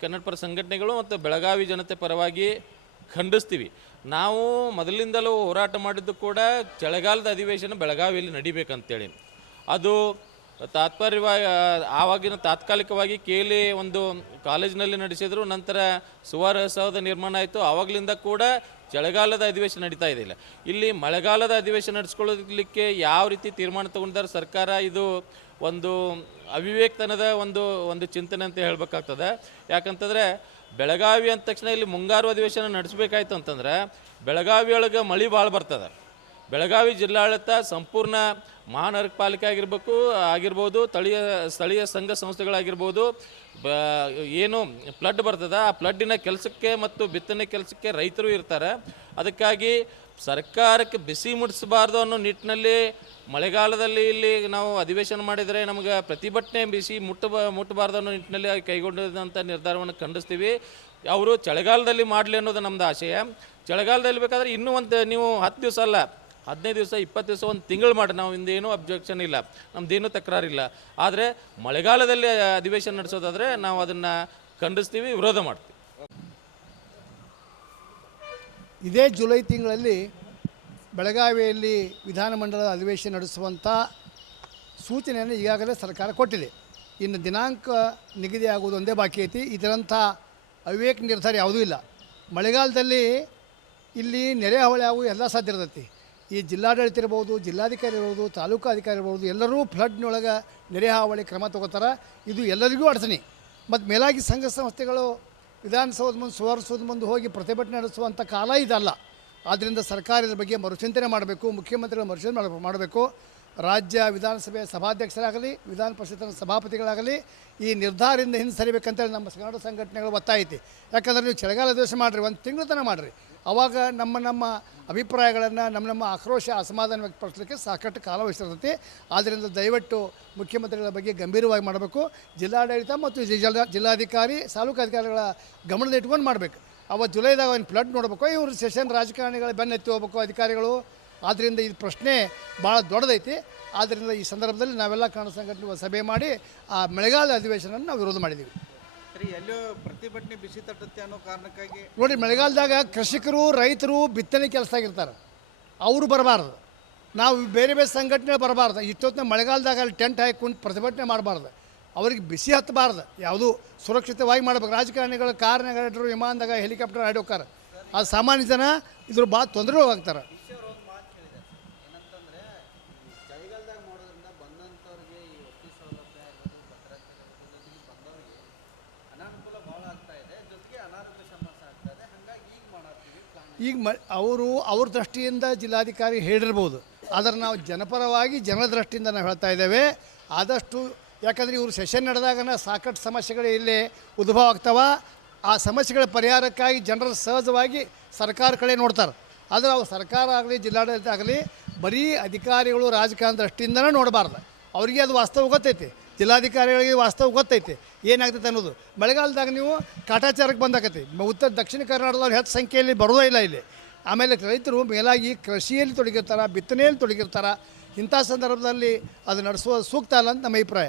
ಕನ್ನಡಪರ ಸಂಘಟನೆಗಳು ಮತ್ತು ಬೆಳಗಾವಿ ಜನತೆ ಪರವಾಗಿ ಖಂಡಿಸ್ತೀವಿ. ನಾವು ಮೊದಲಿಂದಲೂ ಹೋರಾಟ ಮಾಡಿದ್ದು ಕೂಡ ಚಳಿಗಾಲದ ಅಧಿವೇಶನ ಬೆಳಗಾವಿಯಲ್ಲಿ ನಡಿಬೇಕಂತೇಳಿ. ಅದು ತಾತ್ಪರ್ಯವಾಗಿ ಆವಾಗಿನ ತಾತ್ಕಾಲಿಕವಾಗಿ ಕೇಲಿ ಒಂದು ಕಾಲೇಜಿನಲ್ಲಿ ನಡೆಸಿದ್ರು. ನಂತರ ಸುವರ್ಣಸೌಧ ನಿರ್ಮಾಣ ಆಯಿತು. ಆವಾಗಲಿಂದ ಕೂಡ ಚಳಿಗಾಲದ ಅಧಿವೇಶನ ನಡೀತಾ ಇದೆಯಿಲ್ಲ. ಇಲ್ಲಿ ಮಳೆಗಾಲದ ಅಧಿವೇಶನ ನಡೆಸ್ಕೊಳ್ಳಲಿಕ್ಕೆ ಯಾವ ರೀತಿ ತೀರ್ಮಾನ ತಗೊಂಡಿದ್ದಾರೆ ಸರ್ಕಾರ, ಇದು ಒಂದು ಅವಿವೇಕತನದ ಒಂದು ಚಿಂತನೆ ಅಂತ ಹೇಳಬೇಕಾಗ್ತದೆ. ಯಾಕಂತಂದರೆ ಬೆಳಗಾವಿ ಅಂದ ತಕ್ಷಣ ಇಲ್ಲಿ ಮುಂಗಾರು ಅಧಿವೇಶನ ನಡೆಸಬೇಕಾಯ್ತು ಅಂತಂದ್ರೆ ಬೆಳಗಾವಿಯೊಳಗೆ ಮಳೆ ಭಾಳ ಬರ್ತದೆ. ಬೆಳಗಾವಿ ಜಿಲ್ಲಾಡಳಿತ ಸಂಪೂರ್ಣ ಮಹಾನಗರ ಪಾಲಿಕೆ ಆಗಿರ್ಬೋದು, ಸ್ಥಳೀಯ ಸಂಘ ಸಂಸ್ಥೆಗಳಾಗಿರ್ಬೋದು, ಏನು ಫ್ಲಡ್ ಬರ್ತದೆ ಆ ಫ್ಲಡ್ಡಿನ ಕೆಲಸಕ್ಕೆ ಮತ್ತು ಬಿತ್ತನೆ ಕೆಲಸಕ್ಕೆ ರೈತರು ಇರ್ತಾರೆ. ಅದಕ್ಕಾಗಿ ಸರ್ಕಾರಕ್ಕೆ ಬಿಸಿ ಮುಟ್ಟಿಸಬಾರ್ದು ಅನ್ನೋ ನಿಟ್ಟಿನಲ್ಲಿ ಮಳೆಗಾಲದಲ್ಲಿ ಇಲ್ಲಿ ನಾವು ಅಧಿವೇಶನ ಮಾಡಿದರೆ ನಮಗೆ ಪ್ರತಿಭಟನೆ ಬಿಸಿ ಮುಟ್ಟಬಾರ್ದು ಅನ್ನೋ ನಿಟ್ಟಿನಲ್ಲಿ ಕೈಗೊಂಡಂಥ ನಿರ್ಧಾರವನ್ನು ಖಂಡಿಸ್ತೀವಿ. ಅವರು ಚಳಿಗಾಲದಲ್ಲಿ ಮಾಡಲಿ ಅನ್ನೋದು ನಮ್ಮದು ಆಶಯ. ಚಳಿಗಾಲದಲ್ಲಿ ಬೇಕಾದರೆ ಇನ್ನೂ ನೀವು 10 ದಿವಸ ಅಲ್ಲ, 15 ದಿವಸ, 20 ದಿವಸ, ಒಂದು ತಿಂಗಳು ಮಾಡಿ, ನಾವು ಇಂದೇನೂ ಅಬ್ಜೆಕ್ಷನ್ ಇಲ್ಲ, ನಮ್ಮದೇನೂ ತಕರಾರಿಲ್ಲ. ಆದರೆ ಮಳೆಗಾಲದಲ್ಲಿ ಅಧಿವೇಶನ ನಡೆಸೋದಾದರೆ ನಾವು ಅದನ್ನು ಖಂಡಿಸ್ತೀವಿ, ವಿರೋಧ ಮಾಡ್ತೀವಿ. ಇದೇ ಜುಲೈ ತಿಂಗಳಲ್ಲಿ ಬೆಳಗಾವಿಯಲ್ಲಿ ವಿಧಾನಮಂಡಲದ ಅಧಿವೇಶನ ನಡೆಸುವಂಥ ಸೂಚನೆಯನ್ನು ಈಗಾಗಲೇ ಸರ್ಕಾರ ಕೊಟ್ಟಿದೆ. ಇನ್ನು ದಿನಾಂಕ ನಿಗದಿಯಾಗುವುದು ಒಂದೇ ಬಾಕಿ ಐತಿ. ಇದರಂಥ ಅವಿವೇಕ ನಿರ್ಧಾರ ಯಾವುದೂ ಇಲ್ಲ. ಮಳೆಗಾಲದಲ್ಲಿ ಇಲ್ಲಿ ನೆರೆ ಹಾವಳಿ ಆಗುವ ಎಲ್ಲ ಸಾಧ್ಯ ಇರ್ತೈತಿ. ಈ ಜಿಲ್ಲಾಡಳಿತ ಇರ್ಬೋದು, ಜಿಲ್ಲಾಧಿಕಾರಿ ಇರ್ಬೋದು, ತಾಲೂಕು ಅಧಿಕಾರಿ ಇರ್ಬೋದು, ಎಲ್ಲರೂ ಫ್ಲಡ್ನೊಳಗೆ ನೆರೆ ಹಾವಳಿ ಕ್ರಮ ತಗೋತಾರೆ. ಇದು ಎಲ್ಲರಿಗೂ ಅಡಚಣೆ. ಮತ್ತು ಮೇಲಾಗಿ ಸಂಘ ಸಂಸ್ಥೆಗಳು ವಿಧಾನಸೌಧ ಮುಂದೆ, ಸುವರ್ಣಸೌಧ ಮುಂದೆ ಹೋಗಿ ಪ್ರತಿಭಟನೆ ನಡೆಸುವಂಥ ಕಾಲ ಇದಲ್ಲ. ಆದ್ದರಿಂದ ಸರ್ಕಾರ ಇದರ ಬಗ್ಗೆ ಮರುಚಿಂತನೆ ಮಾಡಬೇಕು, ಮುಖ್ಯಮಂತ್ರಿಗಳು ಮರುಚಿಂತನೆ ಮಾಡಬೇಕು. ರಾಜ್ಯ ವಿಧಾನಸಭೆಯ ಸಭಾಧ್ಯಕ್ಷರಾಗಲಿ, ವಿಧಾನ ಪರಿಷತ್ತಿನ ಸಭಾಪತಿಗಳಾಗಲಿ ಈ ನಿರ್ಧಾರದಿಂದ ಹಿಂದೆ ಸರಿಬೇಕಂತೇಳಿ ನಮ್ಮ ಕನ್ನಡ ಸಂಘಟನೆಗಳು ಒತ್ತಾಯಿತಿ. ಯಾಕಂದರೆ ನೀವು ಚಳಿಗಾಲ ದಿವಸ ಮಾಡಿರಿ, ಒಂದು ತಿಂಗಳು ತನಕ ಮಾಡಿರಿ, ಆವಾಗ ನಮ್ಮ ಅಭಿಪ್ರಾಯಗಳನ್ನು, ನಮ್ಮ ಆಕ್ರೋಶ, ಅಸಮಾಧಾನ ವ್ಯಕ್ತಪಡಿಸಲಿಕ್ಕೆ ಸಾಕಷ್ಟು ಕಾಲವಹಿಸಿರ್ತೈತಿ. ಆದ್ದರಿಂದ ದಯವಿಟ್ಟು ಮುಖ್ಯಮಂತ್ರಿಗಳ ಬಗ್ಗೆ ಗಂಭೀರವಾಗಿ ಮಾಡಬೇಕು. ಜಿಲ್ಲಾಡಳಿತ ಮತ್ತು ಜಿಲ್ಲಾಧಿಕಾರಿ, ತಾಲೂಕು ಅಧಿಕಾರಿಗಳ ಗಮನದ ಇಟ್ಕೊಂಡು ಮಾಡಬೇಕು. ಅವತ್ತು ಜುಲೈದಾಗ ಒಂದು ಫ್ಲಡ್ ನೋಡಬೇಕು. ಇವರು ಸೆಷನ್ ರಾಜಕಾರಣಿಗಳ ಬೆನ್ನೆತ್ತಿ ಹೋಗ್ಬೇಕು ಅಧಿಕಾರಿಗಳು. ಆದ್ದರಿಂದ ಈ ಪ್ರಶ್ನೆ ಭಾಳ ದೊಡ್ಡದೈತಿ. ಆದ್ದರಿಂದ ಈ ಸಂದರ್ಭದಲ್ಲಿ ನಾವೆಲ್ಲ ಕನ್ನಡ ಸಂಘಟನೆ ಸಭೆ ಮಾಡಿ ಆ ಮಳೆಗಾಲದ ಅಧಿವೇಶನ ನಾವು ವಿರೋಧ ಮಾಡಿದ್ದೀವಿ. ಎಲ್ಲೋ ಪ್ರತಿಭಟನೆ ಬಿಸಿ ತಟ್ಟುತ್ತೆ ಅನ್ನೋ ಕಾರಣಕ್ಕಾಗಿ ನೋಡಿ, ಮಳೆಗಾಲದಾಗ ಕೃಷಿಕರು, ರೈತರು ಬಿತ್ತನೆ ಕೆಲಸದಾಗಿರ್ತಾರೆ, ಅವರು ಬರಬಾರ್ದು. ನಾವು ಬೇರೆ ಬೇರೆ ಸಂಘಟನೆ ಬರಬಾರ್ದು. ಇಷ್ಟೊತ್ತಿನ ಮಳೆಗಾಲದಾಗ ಅಲ್ಲಿ ಟೆಂಟ್ ಹಾಕಿ ಪ್ರತಿಭಟನೆ ಮಾಡಬಾರ್ದು. ಅವ್ರಿಗೆ ಬಿಸಿ ಹತ್ತಬಾರ್ದು. ಯಾವುದೂ ಸುರಕ್ಷಿತವಾಗಿ ಮಾಡಬೇಕು. ರಾಜಕಾರಣಿಗಳು ಕಾರ್ನಾಗ, ವಿಮಾನದಾಗ, ಹೆಲಿಕಾಪ್ಟರ್ ಆಡಿ ಹೋಗ್ತಾರೆ. ಅದು ಸಾಮಾನ್ಯ ಜನ ಇದ್ರ ಭಾಳ ತೊಂದರೆ ಆಗ್ತಾರೆ. ಈಗ ಅವ್ರ ದೃಷ್ಟಿಯಿಂದ ಜಿಲ್ಲಾಧಿಕಾರಿ ಹೇಳಿರ್ಬೋದು, ಆದರೆ ನಾವು ಜನಪರವಾಗಿ ಜನರ ದೃಷ್ಟಿಯಿಂದ ನಾವು ಹೇಳ್ತಾ ಇದ್ದೇವೆ. ಆದಷ್ಟು, ಯಾಕಂದರೆ ಇವರು ಸೆಷನ್ ನಡೆದಾಗನ ಸಾಕಷ್ಟು ಸಮಸ್ಯೆಗಳು ಇಲ್ಲಿ ಉದ್ಭವ ಆಗ್ತವೆ. ಆ ಸಮಸ್ಯೆಗಳ ಪರಿಹಾರಕ್ಕಾಗಿ ಜನರು ಸಹಜವಾಗಿ ಸರ್ಕಾರ ಕಡೆ ನೋಡ್ತಾರೆ. ಆದರೆ ಅವ್ರು ಸರ್ಕಾರ ಆಗಲಿ, ಜಿಲ್ಲಾಡಳಿತ ಆಗಲಿ, ಬರೀ ಅಧಿಕಾರಿಗಳು ರಾಜಕಾರಣ ದೃಷ್ಟಿಯಿಂದನೇ ನೋಡಬಾರ್ದು. ಅವರಿಗೆ ಅದು ವಾಸ್ತವ ಗೊತ್ತೈತಿ, ಜಿಲ್ಲಾಧಿಕಾರಿಗಳಿಗೆ ವಾಸ್ತವ ಗೊತ್ತೈತಿ ಏನಾಗ್ತೈತೆ ಅನ್ನೋದು. ಮಳೆಗಾಲದಾಗ ನೀವು ಕಾಟಾಚಾರಕ್ಕೆ ಬಂದಾಕತಿ. ದಕ್ಷಿಣ ಕರ್ನಾಟಕದವ್ರು ಹೆಚ್ಚು ಸಂಖ್ಯೆಯಲ್ಲಿ ಬರೋದೇ ಇಲ್ಲ ಇಲ್ಲಿ. ಆಮೇಲೆ ರೈತರು ಮೇಲಾಗಿ ಕೃಷಿಯಲ್ಲಿ ತೊಡಗಿರ್ತಾರೆ, ಬಿತ್ತನೆಯಲ್ಲಿ ತೊಡಗಿರ್ತಾರೆ. ಇಂಥ ಸಂದರ್ಭದಲ್ಲಿ ಅದು ನಡೆಸುವ ಸೂಕ್ತ ಅಲ್ಲ ಅಂತ ನಮ್ಮ ಅಭಿಪ್ರಾಯ.